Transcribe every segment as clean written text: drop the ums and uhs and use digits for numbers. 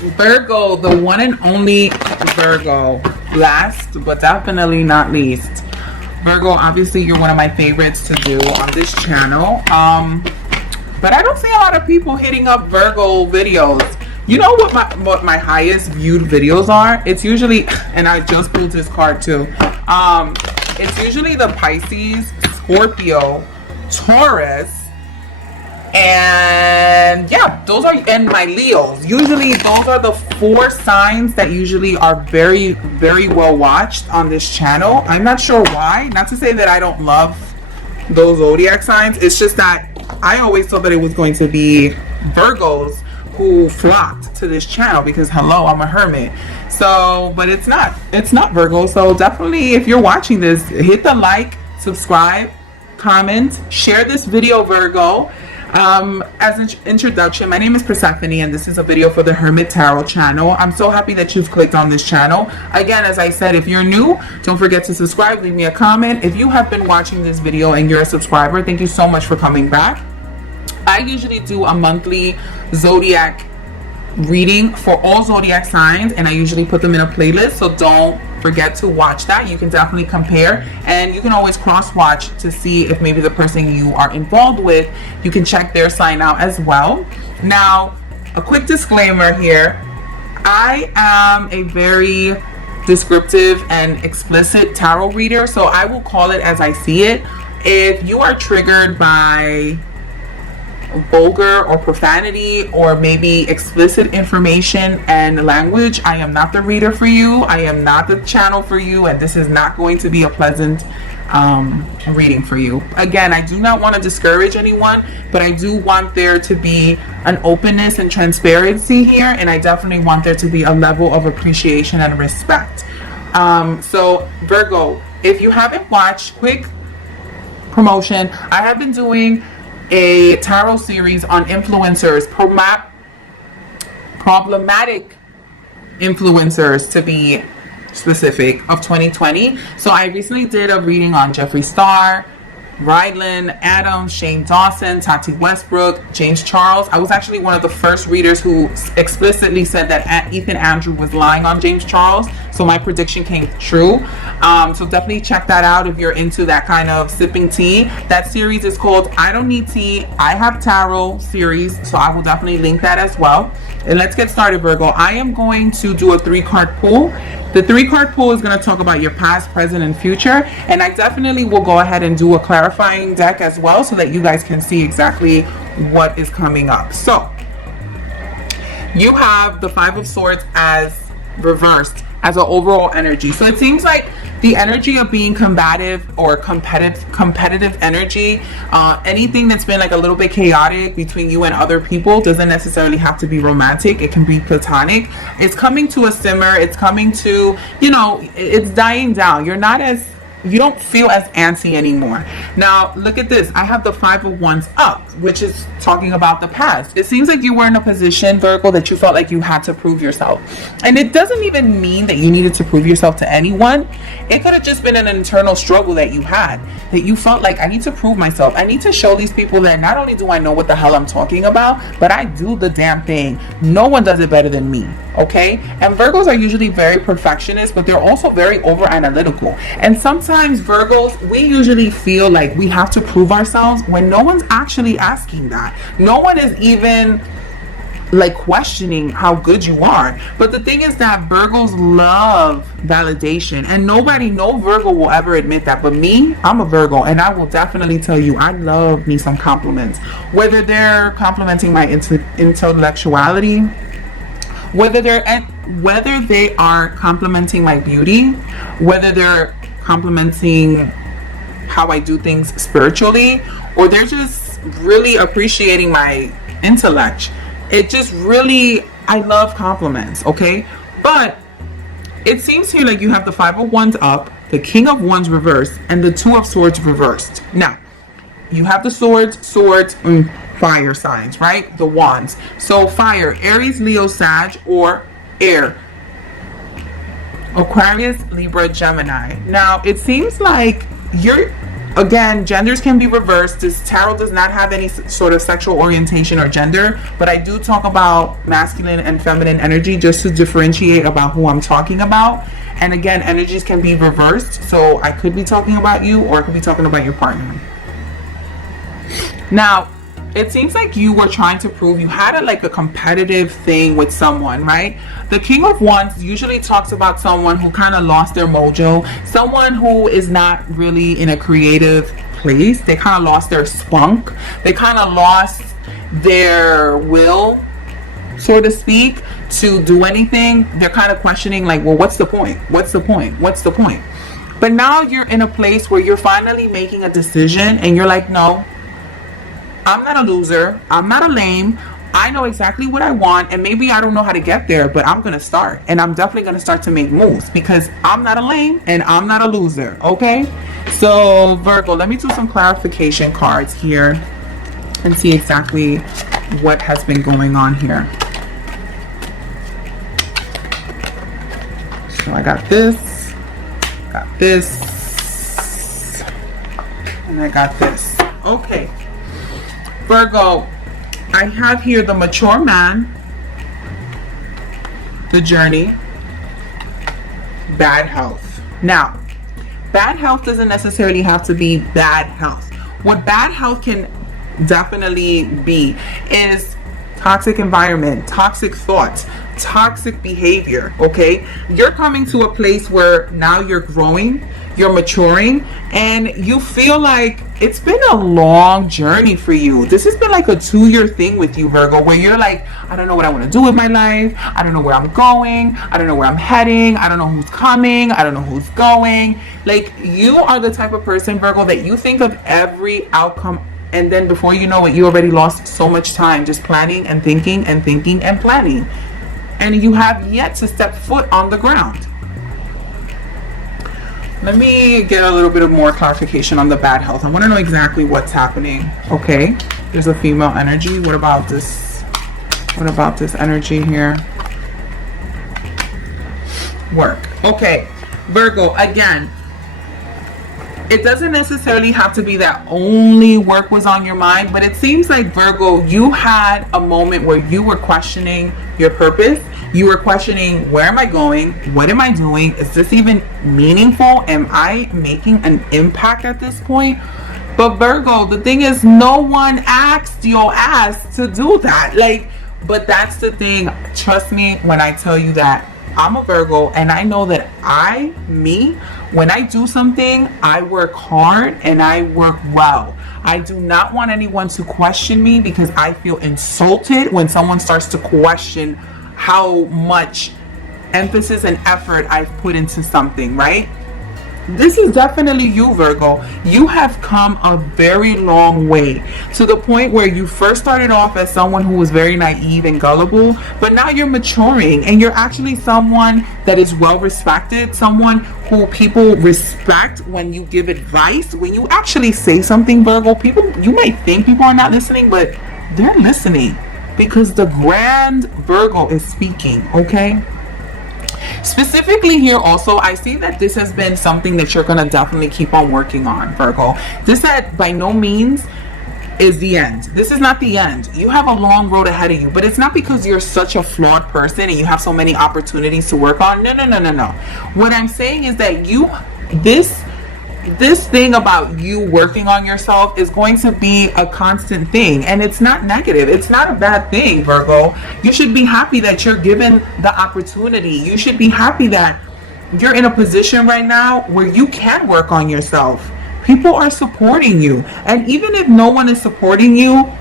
Virgo, the one and only Virgo. Last but definitely not least, Virgo, obviously you're one of my favorites to do on this channel. But I don't see a lot of people hitting up Virgo videos. You know what my highest viewed videos are? It's usually, and I just pulled this card too. It's usually the Pisces, Scorpio, Taurus, and yeah, those are, and my Leos. Usually those are the 4 signs that usually are very, very well watched on this channel. I'm not sure why. Not to say that I don't love those zodiac signs. It's just that I always thought that it was going to be Virgos who flocked to this channel because hello, I'm a hermit. So, but it's not Virgo. So definitely, if you're watching this, hit the like, subscribe, comment, share this video, Virgo. As an introduction, my name is Persephone and this is a video for the Hermit Tarot channel. I'm so happy that you've clicked on this channel. Again, as I said, if you're new, don't forget to subscribe, leave me a comment. If you have been watching this video and you're a subscriber, thank you so much for coming back. I usually do a monthly zodiac reading for all zodiac signs, and I usually put them in a playlist, so don't forget to watch that. You can definitely compare, and you can always cross-watch to see if maybe the person you are involved with, you can check their sign out as well. Now, a quick disclaimer here. I am a very descriptive and explicit tarot reader, so I will call it as I see it. If you are triggered by vulgar or profanity or maybe explicit information and language, I am not the reader for you. I am not the channel for you, and this is not going to be a pleasant reading for you. Again, I do not want to discourage anyone, but I do want there to be an openness and transparency here, and I definitely want there to be a level of appreciation and respect. So Virgo, if you haven't watched, quick promotion, I have been doing a tarot series on influencers, problematic influencers to be specific, of 2020. So I recently did a reading on Jeffree Star, Rylan Adams, Shane Dawson, Tati Westbrook, James Charles. I was actually one of the first readers who explicitly said that Ethan Andrew was lying on James Charles. So my prediction came true. So definitely check that out if you're into that kind of sipping tea. That series is called I Don't Need Tea, I Have Tarot series. So I will definitely link that as well. And let's get started, Virgo. I am going to do a 3-card pull. The 3-card pull is going to talk about your past, present, and future. And I definitely will go ahead and do a clarifying deck as well so that you guys can see exactly what is coming up. So you have the 5 of Swords as reversed as an overall energy. So it seems like the energy of being combative or competitive energy, anything that's been like a little bit chaotic between you and other people, doesn't necessarily have to be romantic. It can be platonic. It's coming to a simmer. It's coming to, you know, it's dying down. You don't feel as antsy anymore. Now, look at this. I have the 5 of Wands up, which is talking about the past. It seems like you were in a position, Virgo, that you felt like you had to prove yourself. And it doesn't even mean that you needed to prove yourself to anyone. It could have just been an internal struggle that you had, that you felt like, I need to prove myself. I need to show these people that not only do I know what the hell I'm talking about, but I do the damn thing. No one does it better than me, okay? And Virgos are usually very perfectionist, but they're also very over analytical. And sometimes Virgos, we usually feel like we have to prove ourselves when no one's actually asking that. No one is even like questioning how good you are. But the thing is that Virgos love validation, and no Virgo will ever admit that. But me, I'm a Virgo, and I will definitely tell you, I love me some compliments. Whether they're complimenting my intellectuality, whether they are complimenting my beauty, whether they're complimenting how I do things spiritually, or they're just really appreciating my intellect. It just really, I love compliments, okay? But it seems here like you have the 5 of Wands up, the King of Wands reversed, and the 2 of Swords reversed. Now, you have the swords, and fire signs, right? The wands. So fire, Aries, Leo, Sag, or air, Aquarius, Libra, Gemini. Now, it seems like you're Again, genders can be reversed. This tarot does not have any sort of sexual orientation or gender, but I do talk about masculine and feminine energy just to differentiate about who I'm talking about. And again, energies can be reversed, so I could be talking about you or I could be talking about your partner. Now, it seems like you were trying to prove you had like a competitive thing with someone, right? The King of Wands usually talks about someone who kind of lost their mojo, someone who is not really in a creative place. They kind of lost their spunk. They kind of lost their will, so to speak, to do anything. They're kind of questioning like, well, what's the point? What's the point? What's the point? But now you're in a place where you're finally making a decision and you're like, no, I'm not a loser. I'm not a lame. I know exactly what I want, and maybe I don't know how to get there, but I'm going to start, and I'm definitely going to start to make moves because I'm not a lame and I'm not a loser. Okay. So Virgo, let me do some clarification cards here and see exactly what has been going on here. So I got this, and I got this. Okay. Virgo, I have here the mature man, the journey, bad health. Now, bad health doesn't necessarily have to be bad health. What bad health can definitely be is toxic environment, toxic thoughts, toxic behavior. Okay, you're coming to a place where now you're growing, you're maturing, and you feel like it's been a long journey for you. This has been like a 2-year thing with you, Virgo, where you're like, I don't know what I want to do with my life. I don't know where I'm going. I don't know where I'm heading. I don't know who's coming. I don't know who's going. Like, you are the type of person, Virgo, that you think of every outcome, and then before you know it, you already lost so much time just planning and thinking and thinking and planning. And you have yet to step foot on the ground. Let me get a little bit of more clarification on the bad health. I want to know exactly what's happening. Okay, there's a female energy. What about this? What about this energy here? Work. Okay, Virgo, again, it doesn't necessarily have to be that only work was on your mind, but it seems like, Virgo, you had a moment where you were questioning your purpose. You were questioning, where am I going? What am I doing? Is this even meaningful? Am I making an impact at this point? But Virgo, the thing is, no one asked your ass to do that. Like, but that's the thing. Trust me when I tell you that I'm a Virgo, and I know that when I do something, I work hard and I work well. I do not want anyone to question me because I feel insulted when someone starts to question how much emphasis and effort I've put into something, right? This is definitely you, Virgo. You have come a very long way, to the point where you first started off as someone who was very naive and gullible, but now you're maturing and you're actually someone that is well respected, someone who people respect when you give advice, when you actually say something, Virgo. People, you might think people are not listening, but they're listening because the grand Virgo is speaking, okay? Specifically here also, I see that this has been something that you're going to definitely keep on working on, Virgo. This that by no means is the end. This is not the end. You have a long road ahead of you, but it's not because you're such a flawed person and you have so many opportunities to work on. No. What I'm saying is that this thing about you working on yourself is going to be a constant thing, and it's not negative. It's not a bad thing, Virgo. You should be happy that you're given the opportunity. You should be happy that you're in a position right now where you can work on yourself. People are supporting you, and even if no one is supporting you,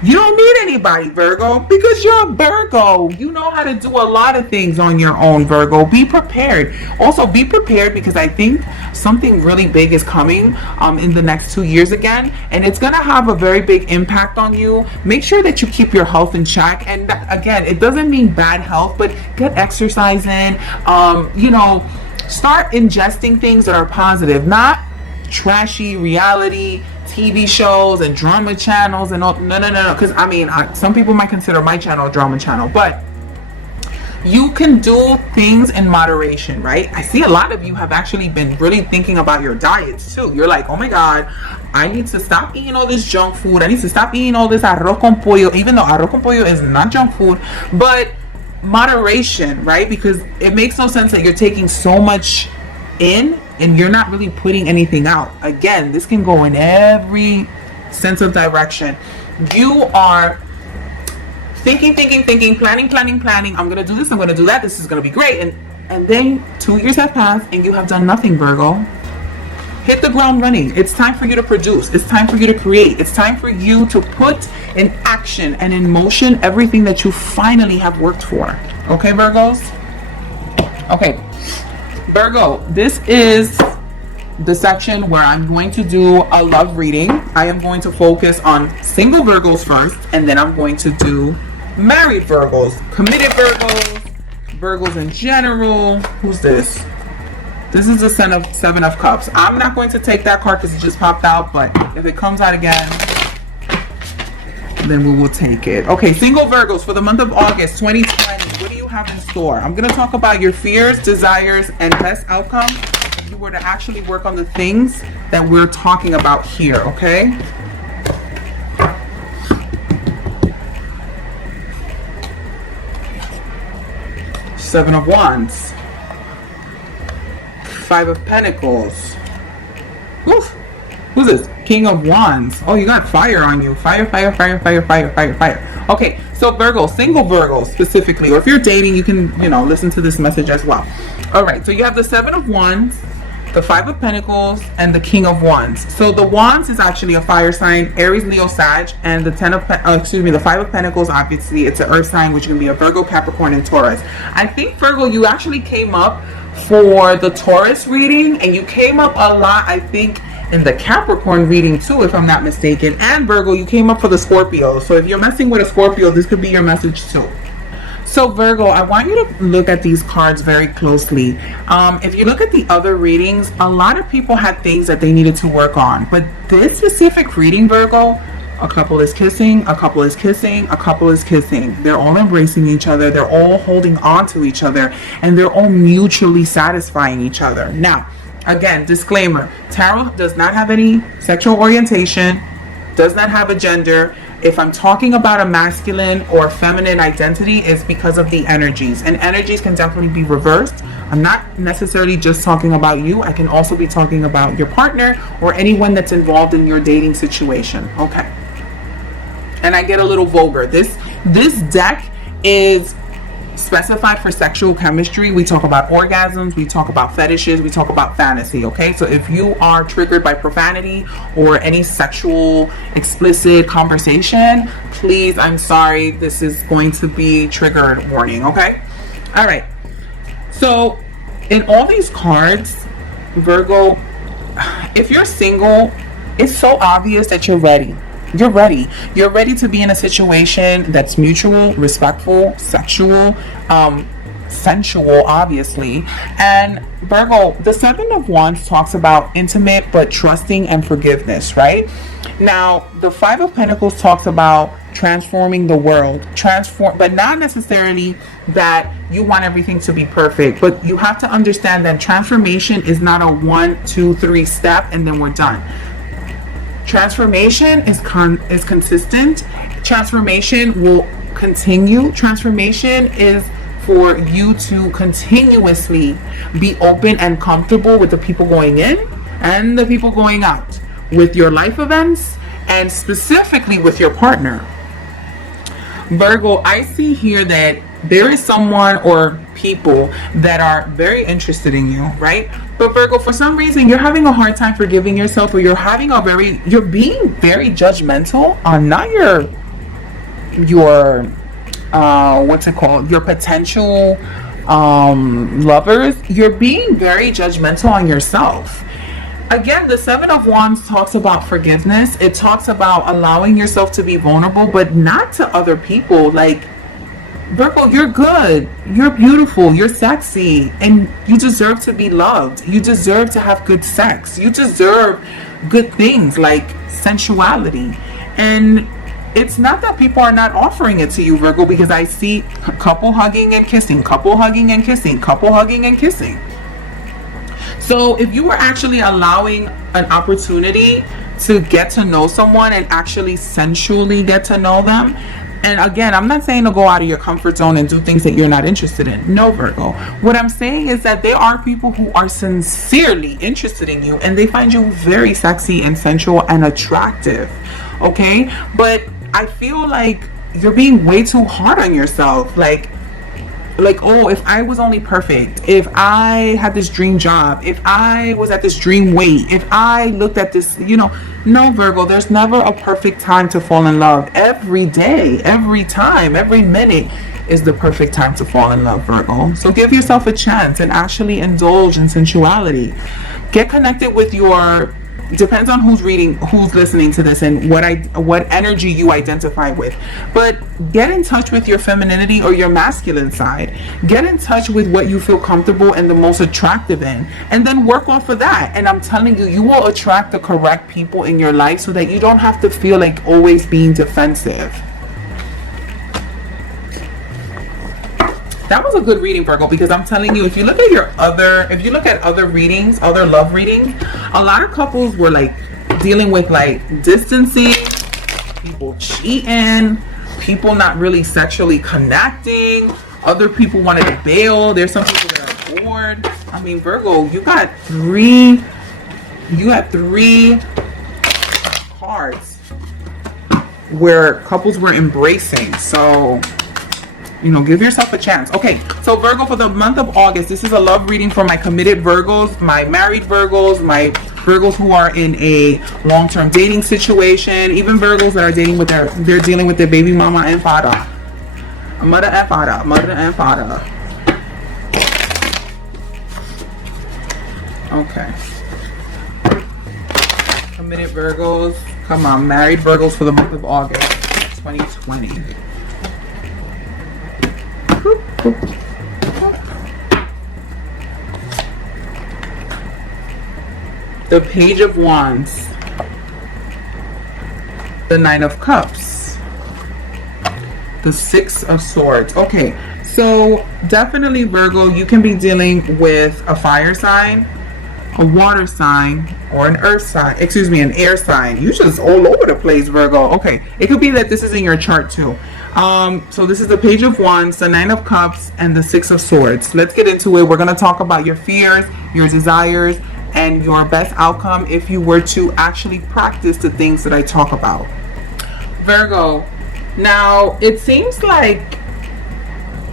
you don't need anybody, Virgo, because you're a Virgo. You know how to do a lot of things on your own, Virgo. Be prepared. Also, be prepared because I think something really big is coming in the next 2 years again, and it's going to have a very big impact on you. Make sure that you keep your health in check. And again, it doesn't mean bad health, but get exercise in. Start ingesting things that are positive, not trashy reality TV shows and drama channels and all. No. Because some people might consider my channel a drama channel, but You can do things in moderation, right? I see a lot of you have actually been really thinking about your diets too. You're like, oh my God, I need to stop eating all this junk food. I need to stop eating all this arroz con pollo, even though arroz con pollo is not junk food, but moderation, right? Because it makes no sense that you're taking so much in and you're not really putting anything out. Again, this can go in every sense of direction. You are thinking, planning. I'm gonna do this, I'm gonna do that, this is gonna be great. And then 2 years have passed and you have done nothing, Virgo. Hit the ground running. It's time for you to produce. It's time for you to create. It's time for you to put in action and in motion everything that you finally have worked for. Okay, Virgos? Okay, Virgo, this is the section where I'm going to do a love reading. I am going to focus on single Virgos first, and then I'm going to do married Virgos, committed Virgos, Virgos in general. Who's this? This is the Seven of Cups. I'm not going to take that card because it just popped out, but if it comes out again, then we will take it. Okay, single Virgos for the month of August 2020. What do you have in store? I'm going to talk about your fears, desires, and best outcome if you were to actually work on the things that we're talking about here, okay? Seven of Wands. Five of Pentacles. Oof. Who's this? King of Wands. Oh, you got fire on you. Fire. Okay, so Virgo, single Virgo specifically, or if you're dating, you can, listen to this message as well. All right, so you have the Seven of Wands, the Five of Pentacles, and the King of Wands. So the Wands is actually a fire sign, Aries, Leo, Sag, and the the Five of Pentacles, obviously, it's an earth sign, which can be a Virgo, Capricorn, and Taurus. I think, Virgo, you actually came up for the Taurus reading, and you came up a lot, I think, in the Capricorn reading too, if I'm not mistaken. And Virgo, you came up for the Scorpio. So if you're messing with a Scorpio, this could be your message too. So Virgo, I want you to look at these cards very closely. If you look at the other readings, a lot of people had things that they needed to work on. But this specific reading, Virgo, a couple is kissing, a couple is kissing, a couple is kissing. They're all embracing each other. They're all holding on to each other. And they're all mutually satisfying each other. Now, again, disclaimer, tarot does not have any sexual orientation, does not have a gender. If I'm talking about a masculine or feminine identity, it's because of the energies. And energies can definitely be reversed. I'm not necessarily just talking about you. I can also be talking about your partner or anyone that's involved in your dating situation. Okay. And I get a little vulgar. This deck is specified for sexual chemistry. We talk about orgasms, we talk about fetishes, we talk about fantasy, okay? So if you are triggered by profanity or any sexual explicit conversation, please, I'm sorry, this is going to be trigger warning, okay? All right. So in all these cards, Virgo, if you're single, it's so obvious that you're ready. You're ready. You're ready to be in a situation that's mutual, respectful, sexual, sensual, obviously. And Virgo, the Seven of Wands talks about intimate but trusting and forgiveness, right? Now, the Five of Pentacles talks about transforming the world, but not necessarily that you want everything to be perfect, but you have to understand that transformation is not a 1, 2, 3 step and then we're done. Transformation is consistent. Transformation will continue. Transformation is for you to continuously be open and comfortable with the people going in and the people going out, with your life events and specifically with your partner. Virgo, I see here that there is someone or people that are very interested in you, right? But Virgo, for some reason, you're having a hard time forgiving yourself, or you're being very judgmental on not your your potential lovers. You're being very judgmental on yourself. Again, the Seven of Wands talks about forgiveness. It talks about allowing yourself to be vulnerable, but not to other people. Like, Virgo, you're good, you're beautiful, you're sexy, and you deserve to be loved. You deserve to have good sex. You deserve good things like sensuality. And It's not that people are not offering it to you, Virgo, because I see couple hugging and kissing, couple hugging and kissing, couple hugging and kissing. So if you were actually allowing an opportunity to get to know someone and actually sensually get to know them, and again, I'm not saying to go out of your comfort zone and do things that you're not interested in. No, Virgo. What I'm saying is that there are people who are sincerely interested in you and they find you very sexy and sensual and attractive. Okay? But I feel like you're being way too hard on yourself. Like, oh, if I was only perfect, if I had this dream job, if I was at this dream weight, if I looked at this, no, Virgo, there's never a perfect time to fall in love. Every day, every time, every minute is the perfect time to fall in love, Virgo. So give yourself a chance and actually indulge in sensuality. Get connected with your, depends on who's listening to this and what energy you identify with, but get in touch with your femininity or your masculine side. Get in touch with what you feel comfortable and the most attractive in, and then work off of that. And I'm telling you, you will attract the correct people in your life so that you don't have to feel like always being defensive. That was a good reading, Virgo, because I'm telling you, if you look at other readings, other love readings, a lot of couples were like dealing with like distancing, people cheating, people not really sexually connecting, other people wanted to bail. There's some people that are bored. I mean, Virgo, you had three cards where couples were embracing. So give yourself a chance. Okay, so Virgo, for the month of August, this is a love reading for my committed Virgos, my married Virgos, my Virgos who are in a long-term dating situation, even Virgos that are they're dealing with their baby mama and father. Mother and father. Okay. Committed Virgos. Come on, married Virgos for the month of August 2020. The Page of Wands, the Nine of Cups, the Six of Swords. Okay, so definitely Virgo, you can be dealing with a fire sign, a water sign, or an earth sign, an air sign. You're just all over the place, Virgo. Okay, it could be that this is in your chart too. So this is the Page of Wands, the Nine of Cups, and the Six of Swords. Let's get into it. We're going to talk about your fears, your desires, and your best outcome if you were to actually practice the things that I talk about. Virgo, now it seems like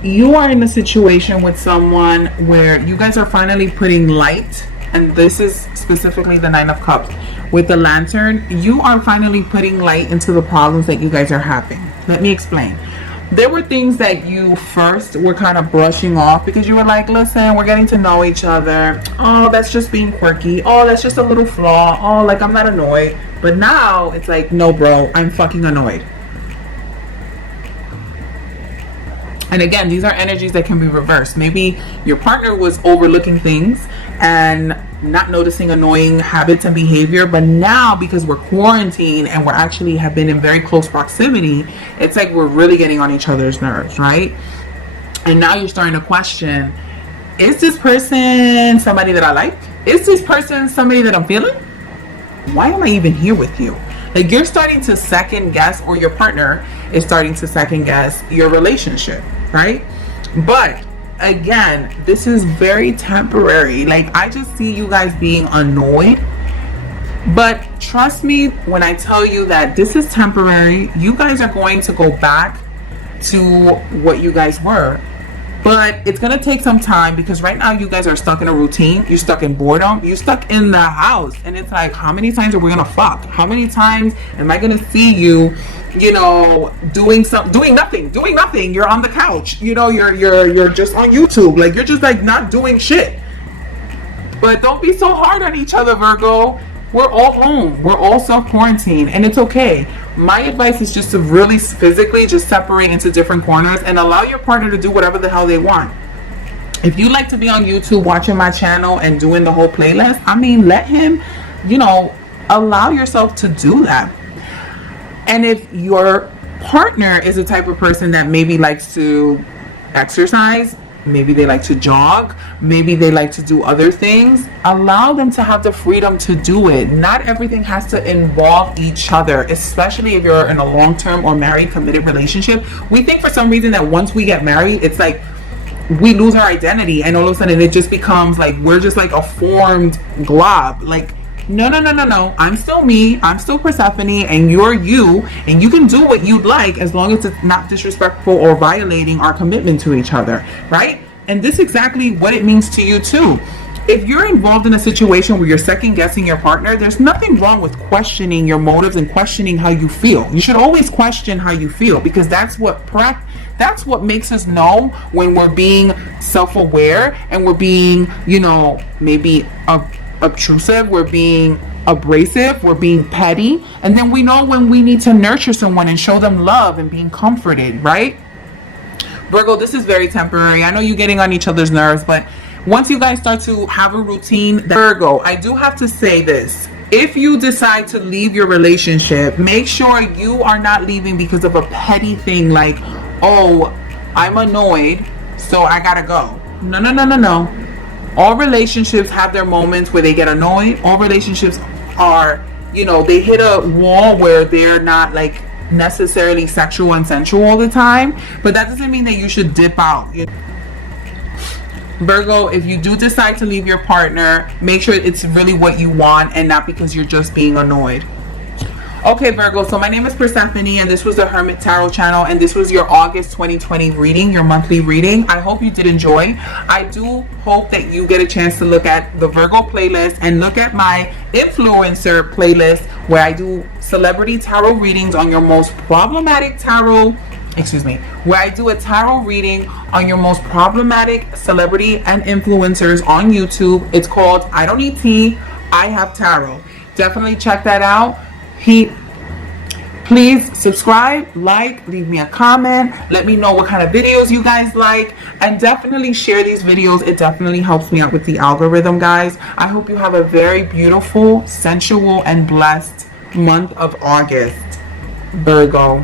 you are in a situation with someone where you guys are finally putting light, and this is specifically the Nine of Cups. With the lantern, you are finally putting light into the problems that you guys are having. Let me explain. There were things that you first were kind of brushing off because you were like, listen, we're getting to know each other. Oh, that's just being quirky. Oh, that's just a little flaw. Oh, like I'm not annoyed. But now it's like, no, bro, I'm fucking annoyed. And again, these are energies that can be reversed. Maybe your partner was overlooking things and not noticing annoying habits and behavior, but now because we're quarantined and we're actually have been in very close proximity, it's like we're really getting on each other's nerves, right? And now you're starting to question, is this person somebody that I like? Is this person somebody that I'm feeling? Why am I even here with you? Like, you're starting to second guess, or your partner is starting to second guess your relationship, right? But again, this is very temporary. Like, I just see you guys being annoyed, but trust me when I tell you that this is temporary. You guys are going to go back to what you guys were, but it's going to take some time because right now you guys are stuck in a routine. You're stuck in boredom. You're stuck in the house, and it's like, how many times are we gonna fuck? How many times am I gonna see you, doing nothing? You're on the couch, you're just on YouTube, like, you're just like not doing shit. But don't be so hard on each other, Virgo. We're all home. We're all self-quarantined, and it's okay. My advice is just to really physically just separate into different corners and allow your partner to do whatever the hell they want. If you like to be on YouTube watching my channel and doing the whole playlist, let him, allow yourself to do that. And if your partner is the type of person that maybe likes to exercise, maybe they like to jog, maybe they like to do other things. Allow them to have the freedom to do it. Not everything has to involve each other, especially if you're in a long-term or married committed relationship. We think for some reason that once we get married, it's like we lose our identity, and all of a sudden it just becomes like we're just like a formed glob. Like, no, no, no, no, no. I'm still me. I'm still Persephone, and you're you, and you can do what you'd like as long as it's not disrespectful or violating our commitment to each other, right? And this is exactly what it means to you too. If you're involved in a situation where you're second guessing your partner, there's nothing wrong with questioning your motives and questioning how you feel. You should always question how you feel, because that's what makes us know when we're being self-aware and we're being, maybe obtrusive, we're being abrasive, we're being petty, and then we know when we need to nurture someone and show them love and being comforted, right? Virgo, this is very temporary. I know you're getting on each other's nerves, but once you guys start to have a routine, Virgo, I do have to say this. If you decide to leave your relationship, make sure you are not leaving because of a petty thing like, oh, I'm annoyed, so I gotta go. No, no, no, no, no. All relationships have their moments where they get annoyed. All relationships are, they hit a wall where they're not like necessarily sexual and sensual all the time, but that doesn't mean that you should dip out. Virgo, if you do decide to leave your partner, make sure it's really what you want and not because you're just being annoyed. Okay, Virgo, so my name is Persephone, and this was the Hermit Tarot channel, and this was your August 2020 reading, your monthly reading. I hope you did enjoy. I do hope that you get a chance to look at the Virgo playlist and look at my influencer playlist, where I do celebrity tarot readings on your most problematic where I do a tarot reading on your most problematic celebrity and influencers on YouTube. It's called I Don't Need Tea, I Have Tarot. Definitely check that out. Please subscribe, like, leave me a comment, let me know what kind of videos you guys like, and definitely share these videos. It definitely helps me out with the algorithm, guys. I hope you have a very beautiful, sensual, and blessed month of August, Virgo.